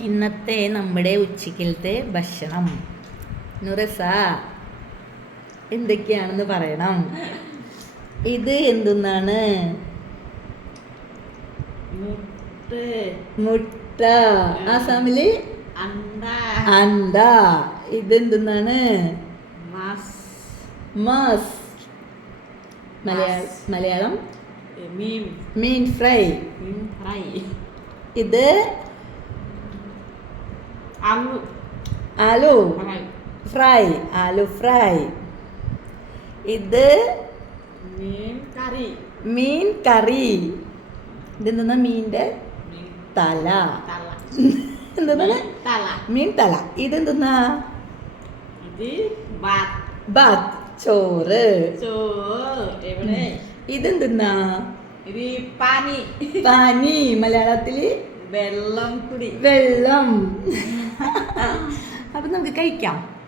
ഇന്നത്തെ നമ്മുടെ ഉച്ചക്കലത്തെ ഭക്ഷണം നുറസ എന്തൊക്കെയാണെന്ന് പറയണം. ഇത് എന്തെന്നാണ്? മുട്ട. ആസാമില് അണ്ട. ഇതെന്തെന്നാണ്? മാസ്. മലയാളം മീൻ ഫ്രൈ. ഇത് ആലു ഫ്രൈ. ആലു ഫ്രൈ. ഇത് മീൻ കറി. ഇതെന്താ? മീൻ്റെ തല. എന്താണ്? മീൻ തല. ഇതെന്താ? ബാത്ത് ചോറ്. ഇതെന്താ? പാനി. മലയാളത്തില് വെള്ളം. അപ്പൊ നമുക്ക് കഴിക്കാം.